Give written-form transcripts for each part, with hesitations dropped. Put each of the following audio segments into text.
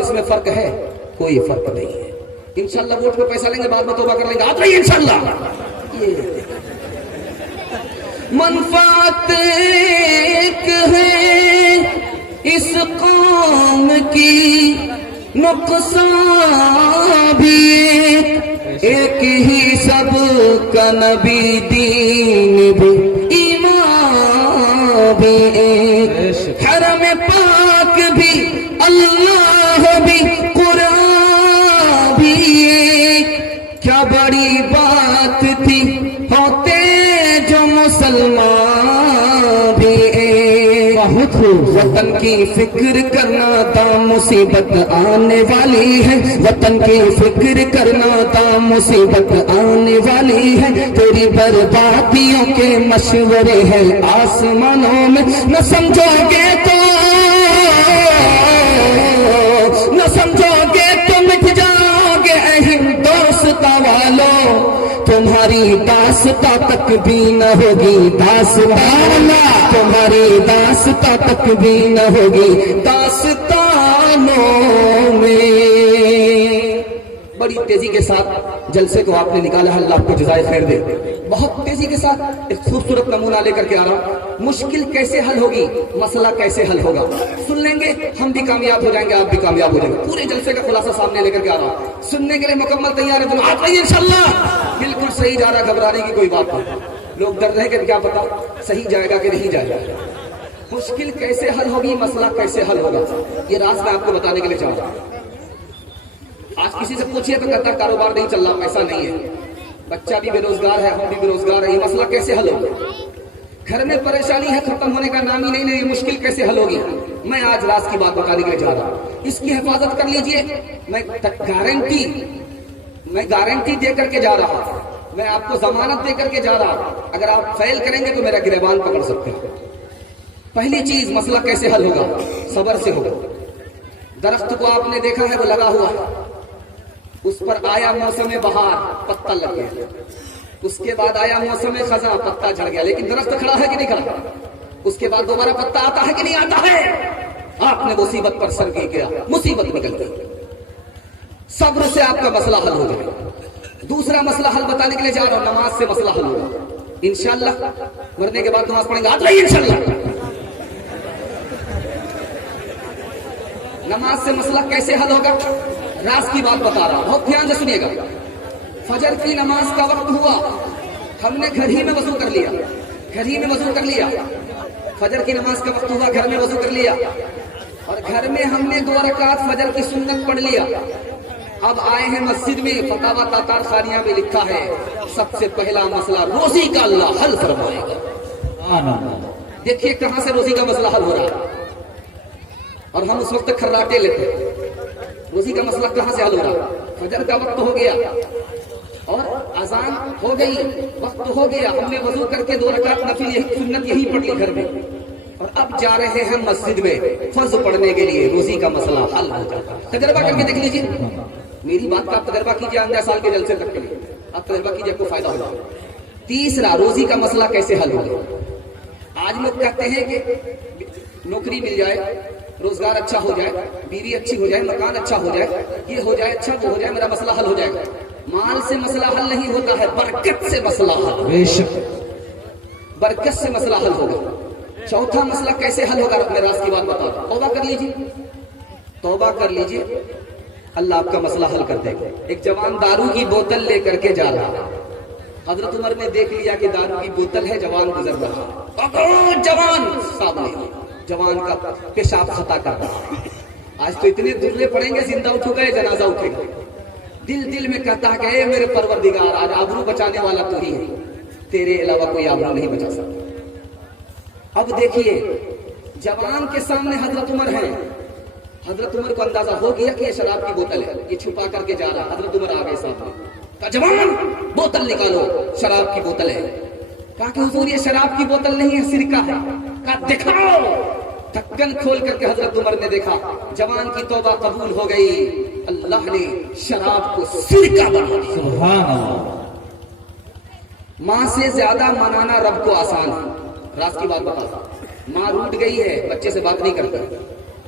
اس میں فرق ہے؟ کوئی فرق نہیں ہے. انشاءاللہ ووٹ پہ پیسہ لیں گے، بعد میں توبہ کر لیں گے. آپ رہیے انشاءاللہ. منفعت ایک ہے اس قوم کی، نقصان بھی ایک ہی، سب کا نبی دین بھی ایمان بھی ایک، حرم پاک بھی اللہ بھی قرآن بھی ایک. کیا بڑی بات تھی ہوتے جو مسلمان بھی ایک. وطن کی فکر کرنا تھا مصیبت آنے والی ہے، وطن کی فکر کرنا تھا مصیبت آنے والی ہے. تیری بربادیوں کے مشورے ہیں آسمانوں میں، نہ سمجھو گے تو مٹ جاؤ گے اے ہندوستاں والو. تمہاری داستاں تک بھی نہ ہوگی داستان، تمہاری داستاں تک بھی نہ ہوگی داستانوں میں. بڑی تیزی کے ساتھ جلسے کو آپ نے نکالا ہے، اللہ آپ کو جزائے خیر دے. بہت تیزی کے ساتھ ایک خوبصورت نمونہ لے کر کے آ رہا ہوں. مشکل کیسے حل ہوگی، مسئلہ کیسے حل ہوگا، سن لیں گے ہم بھی کامیاب ہو جائیں گے، آپ بھی کامیاب ہو جائیں گے. پورے جلسے کا خلاصہ سامنے لے کر کے آ رہا ہوں. سننے کے لیے مکمل تیار ہے تو آپ آئیے انشاءاللہ. بالکل صحیح جا رہا، گھبرانے کی کوئی بات نہیں. لوگ ڈر رہے کہ کیا پتا صحیح جائے گا کہ نہیں جائے گا. مشکل کیسے حل ہوگی، مسئلہ کیسے حل ہوگا، یہ راز میں آپ کو بتانے کے لیے چاہ رہا ہوں. آج کسی سے پوچھئے تو کہتا کاروبار نہیں چل رہا، پیسہ نہیں ہے، بچہ بھی بے روزگار ہے، ہم بھی بے روزگار ہے. یہ مسئلہ کیسے حل ہوگا؟ گھر میں پریشانی ہے، ختم ہونے کا نام ہی نہیں. یہ مشکل کیسے حل ہوگی؟ میں آج راز کی بات بتانے کے لیے جا رہا ہوں. اس کی حفاظت کر لیجئے. میں گارنٹی دے کر کے جا رہا ہوں، میں آپ کو ضمانت دے کر کے جا رہا ہوں. اگر آپ فیل کریں گے تو میرا گریبان پکڑ سکتے ہیں. پہلی چیز، مسئلہ کیسے حل ہوگا؟ صبر سے ہوگا. درخت کو آپ نے دیکھا ہے، وہ لگا ہوا ہے، اس پر آیا موسم بہار، پتا لگ گیا. اس کے بعد آیا موسم خزاں، پتا جھڑ گیا. لیکن درخت کھڑا ہے کہ نہیں کھڑا؟ اس کے بعد دوبارہ پتا آتا ہے کہ نہیں آتا ہے؟ آپ نے مصیبت پر سر کی کیا، مصیبت نکل گئی. صبر سے آپ کا مسئلہ حل ہو جائے. دوسرا مسئلہ حل بتانے کے لیے جا رہا ہوں. نماز سے مسئلہ حل ہوگا انشاءاللہ. مرنے کے بعد نماز پڑھیں گے، آج رہیے انشاءاللہ. نماز سے مسئلہ کیسے حل ہوگا؟ راز کی بات بتا رہا ہوں، بہت دھیان سے سنیے گا. فجر کی نماز کا وقت ہوا، ہم نے گھر ہی میں وضو کر لیا، گھر ہی میں وضو کر لیا. فجر کی نماز کا وقت ہوا، گھر میں وضو کر لیا، اور گھر میں ہم نے 2 رکعت فجر کی سنت پڑھ لیا. اب آئے ہیں مسجد میں، فتاوی تاتار خانیہ میں لکھا ہے سب سے پہلا مسئلہ روزی کا اللہ حل فرمائے گا. دیکھیے کہاں سے روزی کا مسئلہ حل ہو رہا ہے، اور ہم اس وقت کھراٹے لیتے ہیں. روزی کا مسئلہ کہاں سے حل ہو رہا ہے؟ فجر کا وقت ہو گیا اور اذان ہو گئی، وقت ہو گیا، ہم نے وضو کر کے 2 رکعت نفل سنت یہی پڑھ لی گھر میں، اور اب جا رہے ہیں مسجد میں فرض پڑھنے کے لیے. روزی کا مسئلہ حل ہو جاتا ہے. تجربہ کر کے دیکھ لیجیے. میری بات کا آپ تجربہ کیجیے، آئندہ سال کے جلسے تک کے لیے آپ تجربہ کیجیے، آپ کو فائدہ ہوگا. تیسرا، روزی کا مسئلہ کیسے حل ہوگا؟ آج لوگ کہتے ہیں کہ نوکری مل جائے، روزگار اچھا ہو جائے، بیوی اچھی ہو جائے، مکان اچھا ہو جائے، یہ ہو جائے، اچھا وہ ہو جائے، میرا مسئلہ حل ہو جائے گا. مال سے مسئلہ حل نہیں ہوتا ہے، برکت سے مسئلہ حل. بے شک برکت سے مسئلہ حل ہوگا. چوتھا مسئلہ کیسے حل ہوگا؟ میں راز کی بات بتا رہا ہوں. توبہ کر لیجیے، توبہ کر لیجیے، اللہ آپ کا مسئلہ حل کر دے گا. ایک جوان دارو کی بوتل لے کر کے جا رہا، حضرت عمر نے دیکھ لیا کہ دارو کی بوتل ہے، جوان گزر رہا. جوان سامنے، جوان کا پیشاب خطا کر رہا. آج تو اتنے درے پڑیں گے، زندہ اٹھو گئے، جنازہ اٹھے گا. دل میں کہتا ہے کہ اے میرے پروردگار، آج آبرو بچانے والا تو ہی ہے، تیرے علاوہ کوئی آبرو نہیں بچا سکتا. اب دیکھیے، جوان کے سامنے حضرت عمر ہے. حضرت عمر کو اندازہ ہو گیا کہ یہ شراب کی بوتل ہے، یہ چھپا کر کے جا رہا. حضرت عمر آ گئے سامنے، کہا جوان بوتل نکالو، شراب کی بوتل ہے. کہا کہ حضور یہ شراب کی بوتل نہیں ہے، سرکہ ہے. کہا دکھاؤ. ڈھکن کھول کر کے حضرت عمر نے دیکھا، جوان کی توبہ قبول ہو گئی، اللہ نے شراب کو سرکہ بنا دیا. سبحان اللہ. ماں سے زیادہ منانا رب کو آسان ہے. راز کی بات بتا، ماں روٹ گئی ہے، بچے سے بات نہیں کرتا،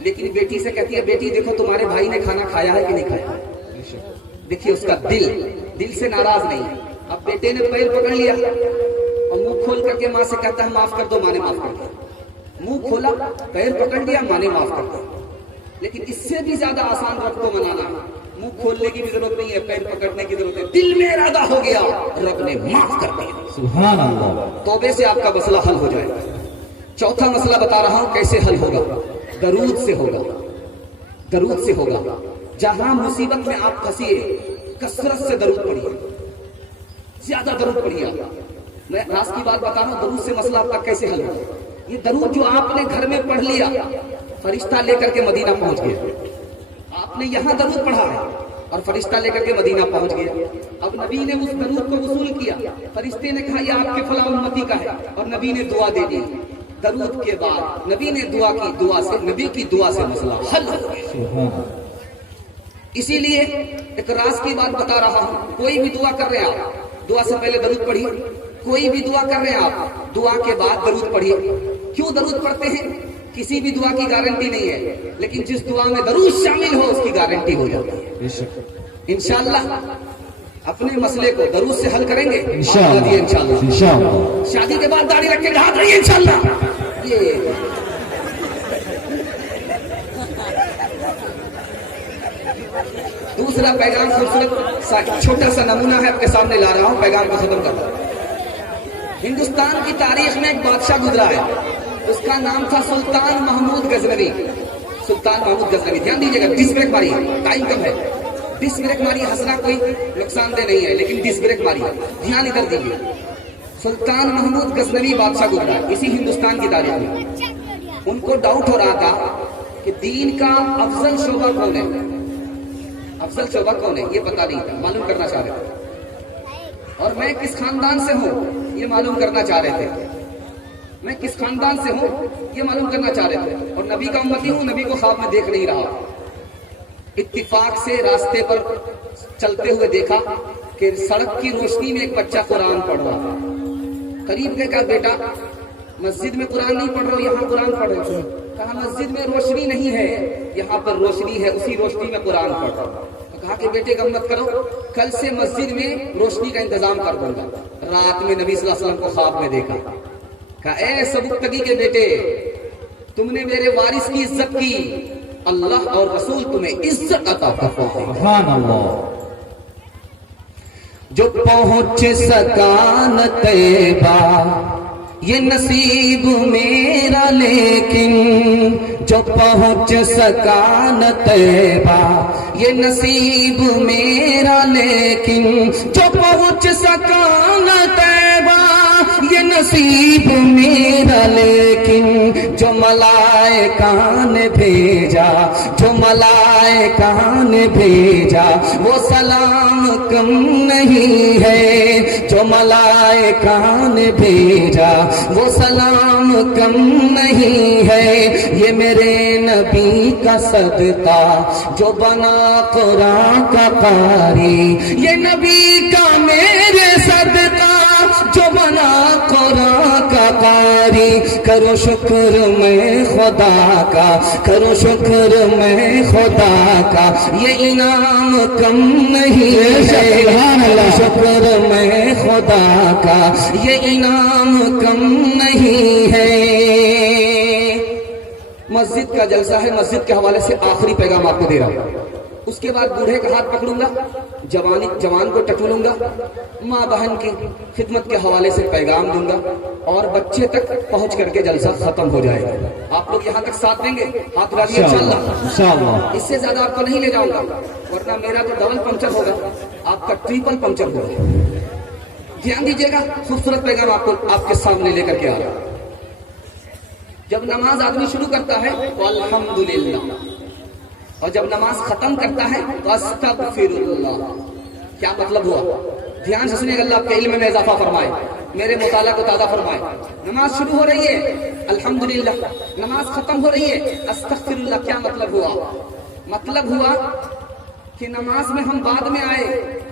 لیکن بیٹی سے کہتی ہے بیٹی دیکھو تمہارے بھائی نے کھانا کھایا ہے کہ نہیں کھایا. دیکھیے اس کا دل سے ناراض نہیں. اب بیٹے نے پیر پکڑ لیا اور منہ کھول کر کے ماں سے کہتا ہے معاف کر دو. ماں نے معاف کر دیا. منہ کھولا, پیر پکڑ لیا, ماں نے معاف کر دیا. لیکن اس سے بھی زیادہ آسان رب کو منانا. منہ کھولنے کی بھی ضرورت نہیں ہے, پیر پکڑنے کی ضرورت ہے. دل میں ارادہ ہو گیا, رب نے معاف کر دیا. سبحان اللہ. توبے سے آپ کا مسئلہ حل ہو جائے گا. چوتھا مسئلہ بتا رہا ہوں کیسے حل ہوگا. درود سے ہوگا. درود سے ہوگا. جہاں مصیبت میں آپ پھنسیے کثرت سے درود پڑھیے, زیادہ درود پڑھیے. میں راز کی بات بتا رہا ہوں, درود سے مسئلہ آپ کا کیسے حل ہوگا. یہ درود جو آپ نے گھر میں پڑھ لیا, فرشتہ لے کر کے مدینہ پہنچ گیا. آپ نے یہاں درود پڑھا ہے اور فرشتہ لے کر کے مدینہ پہنچ گیا. اب نبی نے اس درود کو وصول کیا. فرشتے نے کہا یہ آپ کے فلاں امتی کا ہے, اور نبی نے دعا دے دی. درود کے بعد نبی نے دعا کی, دعا سے نبی کی دعا سے مسئلہ حل ہو گیا. اسی لیے ایک راز کی بات بتا رہا ہوں. کوئی بھی دعا کر رہے ہیں آپ, دعا سے پہلے درود پڑھیے. کوئی بھی دعا کر رہے ہیں آپ, دعا کے بعد درود پڑھیے. کیوں درود پڑھتے ہیں؟ کسی بھی دعا کی گارنٹی نہیں ہے, لیکن جس دعا میں درود شامل ہو اس کی گارنٹی ہو جاتی ہے. انشاءاللہ اپنے مسئلے کو درود سے حل کریں گے انشاءاللہ. شادی کے بعد داڑھی رکھ کے ہاتھ رہیے انشاءاللہ. یہ دوسرا پیغام خوبصورت چھوٹا سا نمونہ ہے آپ کے سامنے لا رہا ہوں, پیغام کو ختم کرتا ہوں. ہندوستان کی تاریخ میں ایک بادشاہ گزرا ہے, اس کا نام تھا سلطان محمود غزنوی. سلطان محمود غزنوی. دھیان دیجیے گا, ڈس بریک ماری, ٹائم کم ہے. ڈس بریک ماری, ہنسنا کوئی نقصان دہ نہیں ہے, لیکن ڈس بریک ماری. دھیان ادھر دیجیے. سلطان محمود غزنوی بادشاہ گزرا اسی ہندوستان کی تاریخ میں. ان کو ڈاؤٹ ہو رہا تھا کہ دین کا افضل شعبہ کون ہے. افضل شعبہ کون ہے یہ پتا نہیں تھا, معلوم کرنا چاہ رہے تھے. اور میں کس خاندان سے ہوں یہ معلوم کرنا چاہ رہے تھے. میں کس خاندان سے ہوں یہ معلوم کرنا چاہ رہے تھے. اور نبی کا امتی ہوں, نبی کو خواب میں دیکھ نہیں رہا. اتفاق سے راستے پر چلتے ہوئے دیکھا کہ سڑک کی روشنی میں ایک بچہ قرآن پڑھ رہا تھا. قریب گئے, کہا بیٹا مسجد میں قرآن نہیں پڑھ رہا ہو, یہاں قرآن پڑھ رہے ہو. کہا مسجد میں روشنی نہیں ہے, یہاں پر روشنی ہے, اسی روشنی میں قرآن پڑھ رہا ہوں. کہا کہ بیٹے غم مت کرو, کل سے مسجد میں روشنی کا انتظام کر دوں گا. رات میں نبی صلی اللہ علیہ وسلم کو خواب میں دیکھا. کہا اے سبکتگی کے بیٹے, تم نے میرے وارث کی عزت کی, اللہ اور رسول تمہیں عزت عطا فرمائے. سبحان اللہ. جو پہنچ سکا نہ طیبہ یہ نصیب میرا, لیکن جو پہنچ سکا نہ طیبہ یہ نصیب میرا, لیکن جو پہنچ سکا نہ طیبہ یہ نصیب میرا, لیکن جو ملائکہ نے بھیجا, جو ملائکہ نے بھیجا وہ سلام کم نہیں ہے. جو ملائکہ نے بھیجا وہ سلام کم نہیں ہے. یہ میرے نبی کا صدقہ جو بنا قرآن کا قاری, یہ نبی کا میرے صدقہ جو بنا قرآن کا قاری. کرو شکر میں خدا کا, کرو شکر میں خدا کا, یہ انعام کم نہیں ہے. شکر میں خدا کا یہ انعام کم نہیں ہے. مسجد کا جلسہ ہے, مسجد کے حوالے سے آخری پیغام آپ کو دے رہا ہوں. اس کے بعد بوڑھے کا ہاتھ پکڑوں گا, جوان کو ٹٹولوں گا, ماں بہن کی خدمت کے حوالے سے پیغام دوں گا, اور بچے تک پہنچ کر کے جلسہ ختم ہو جائے گا. آپ لوگ یہاں تک ساتھ دیں گے, ہاتھ ڈالیے انشاءاللہ. اس سے زیادہ آپ کو نہیں لے جاؤں گا, ورنہ میرا تو ڈبل پنچر ہوگا, آپ کا ٹریپل پنچر ہوگا. دھیان دیجیے گا, خوبصورت پیغام آپ کے سامنے لے کر کے آ رہا. جب نماز آدمی شروع کرتا ہے تو الحمدللہ, اور جب نماز ختم کرتا ہے تو استغفر اللہ. کیا مطلب ہوا؟ دھیان سے سنیے, اللہ آپ کے علم میں اضافہ فرمائے, میرے مطالعہ کو تازہ فرمائے. نماز شروع ہو رہی ہے الحمدللہ, نماز ختم ہو رہی ہے استغفر اللہ. کیا مطلب ہوا؟ مطلب ہوا کہ نماز میں ہم بعد میں آئے,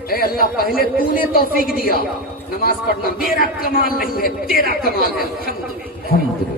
اے اللہ پہلے تو نے توفیق دیا, نماز پڑھنا میرا کمال نہیں ہے, تیرا کمال ہے. الحمدللہ.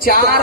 4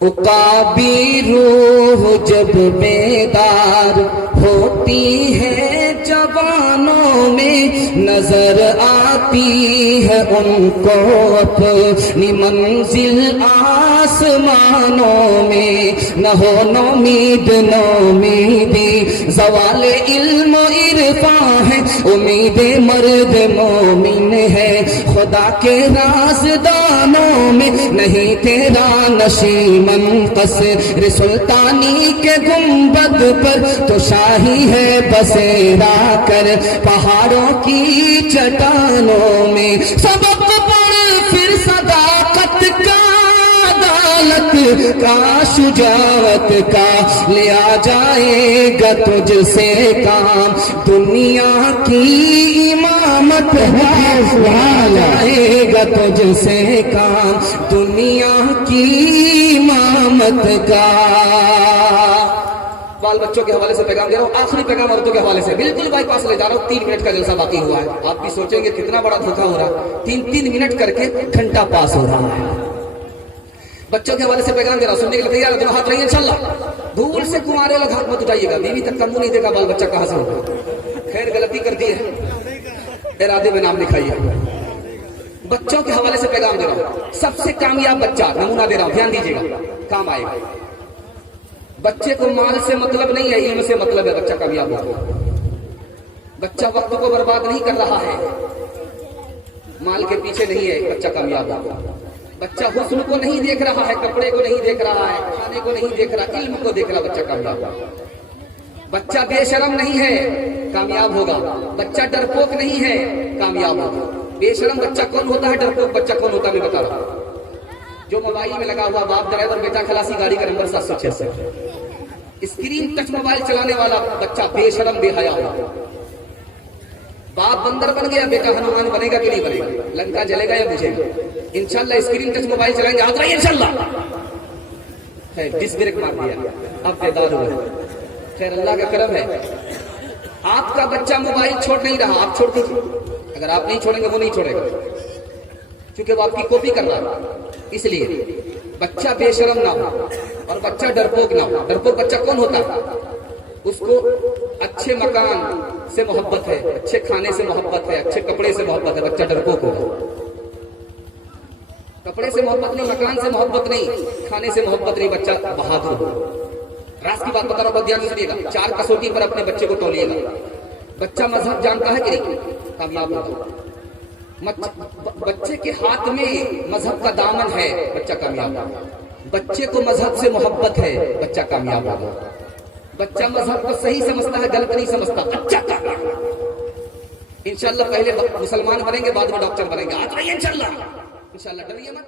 عقابی روح جب بیدار ہوتی ہے جوانوں میں، نظر آتی ہے ان کو اپنی منزل آسمانوں میں، نہ ہو نومید نومیدی، زوال علم و عرفان ہے، امید مرد مومن ہے، خدا کے رازدانوں میں نہیں تیرا نشیمن، قصر سلطانی کے گنبد پر تو شاہی ہے بسیرا کر، پہاڑوں کی چٹانوں میں سبق پڑھ پھر صداقت کا، عدالت کا، شجاعت کا، لیا جائے گا تجھ سے کام، دنیا کی امامت لیا جائے گا تجھ سے کام، دنیا کی امامت کا۔ بال بچوں کے حوالے سے پیغام دے رہا ہوں، آخری پیغام عورتوں کے حوالے سے، بالکل بائی پاس لے جا رہا ہوں، 3 منٹ کا جلسہ باقی ہوا ہے۔ آپ بھی سوچیں گے کتنا بڑا دھوکہ ہو رہا ہے، 3 منٹ کر کے گھنٹہ پاس ہو رہا ہے۔ بچوں کے حوالے سے پیغام دے رہا ہوں، سننے کے لیے تیار ہے؟ دونوں ہاتھ رہیے انشاءاللہ۔ دھول سے کمارے لوگ ہاتھ مت اٹھائیے گا، بیوی تک کا منہ نہیں دیکھا، بال بچہ کہاں سے ہوگا؟ خیر غلطی کر دی ہے، ارادے میں نام لکھائیے۔ بچوں کے حوالے سے پیغام دے رہا ہوں، سب سے کامیاب بچہ نمونہ دے رہا ہوں، دھیان دیجیے گا، کام آئے گا۔ بچے کو مال سے مطلب نہیں ہے، علم سے مطلب ہے، بچہ کامیاب ہوگا۔ بچہ وقت کو برباد نہیں کر رہا ہے، مال کے پیچھے نہیں ہے، بچہ کامیاب ہوگا۔ بچہ حسن کو نہیں دیکھ رہا ہے، کپڑے کو نہیں دیکھ رہا ہے، کھانے کو نہیں دیکھ رہا، علم کو دیکھ رہا، بچہ کامیاب ہوگا۔ بچہ بے شرم نہیں ہے، کامیاب ہوگا۔ بچہ ڈرپوک نہیں ہے، کامیاب ہوگا۔ بے شرم بچہ کون ہوتا ہے، ڈرپوک بچہ کون ہوتا ہے میں بتا رہا ہوں۔ جو موبائل میں لگا ہوا، باپ ڈرائیور، بیٹا خلاصی، گاڑی کا نمبر 766، اسکرین ٹچ موبائل چلانے والا بچہ بے شرم بے حیا ہوگا۔ باپ بندر بن گیا، بیٹا ہنومان بنے گا کہ نہیں بنے گا؟ لنکا جلے گا یا بجھے گا؟ انشاءاللہ اسکرین ٹچ موبائل چلائیں گے، ہاتھ رہیے انشاءاللہ۔ ڈس بریک مار دیا، اب بیدار ہوئے۔ خیر اللہ کا کرم ہے، آپ کا بچہ موبائل چھوڑ نہیں رہا، آپ چھوڑ دیجیے۔ اگر آپ نہیں چھوڑیں گے وہ نہیں چھوڑے گا، کیونکہ وہ آپ کی کاپی کر رہا ہے۔ اس لیے بچہ بے شرم نہ ہو اور بچہ ڈرپوک نہ ہو۔ ڈرپوک بچہ کون ہوتا ہے؟ اس کو اچھے مکان سے محبت ہے، اچھے کھانے سے محبت ہے، اچھے کپڑے سے محبت ہے، بچہ ڈرپوک ہوگا۔ کپڑے سے محبت نہیں، مکان سے محبت نہیں، کھانے سے محبت نہیں، بچہ بہادر ہوگا۔ راز کی بات بتا رہا ہوں، دھیان سے سنیے گا، 4 کسوٹی پر اپنے بچے کو تولیے گا۔ بچہ مذہب جانتا ہے کہ نہیں؟ کامیاب ہوگا۔ بچے کے ہاتھ میں مذہب کا دامن ہے، بچہ کامیاب ہوگا۔ بچے کو مذہب سے محبت ہے، بچہ کامیاب ہوگا۔ بچہ مذہب کو صحیح سمجھتا ہے، غلط نہیں سمجھتا، بچہ کامیاب ہوگا۔ انشاءاللہ پہلے مسلمان بنیں گے، بعد میں ڈاکٹر بنیں گے، آج رہیے انشاءاللہ، ڈریے مت۔